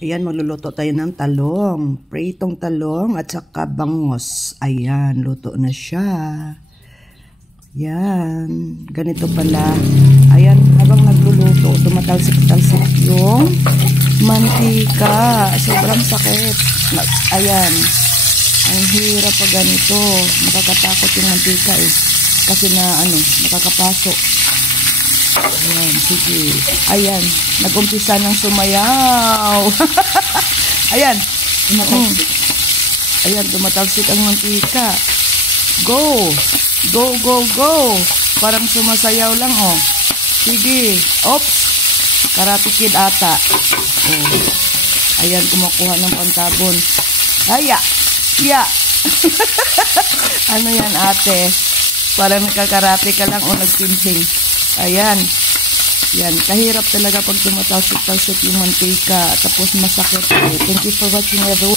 Ayan, magluluto tayo ng talong. Pritong talong at saka bangos. Ayan, luto na siya. Ayan, ganito pala. Ayan, habang nagluluto, tumatalsik-talsik yung mantika. Sobrang sakit. Ayan, ang hirap pa ganito. Nakakatakot yung mantika eh. Kasi nakakapasok. Ayan, sige. Ayan, nag-umpisa ng sumayaw. Ayan. Ayan, tumatalsik ang mantika. Go! Go, go, go! Parang sumasayaw lang, oh. Sige. Oops! Karate Kid ata. Oh. Ayan, kumukuha ng pantabon. Aya! Ya! Ano yan, ate? Parang nagkakarate ka lang o nagpinsing. Ayan. Yan. Kahirap talaga pag tumatalsik-talsik yung mantika. Tapos masakit. Thank you for watching everyone.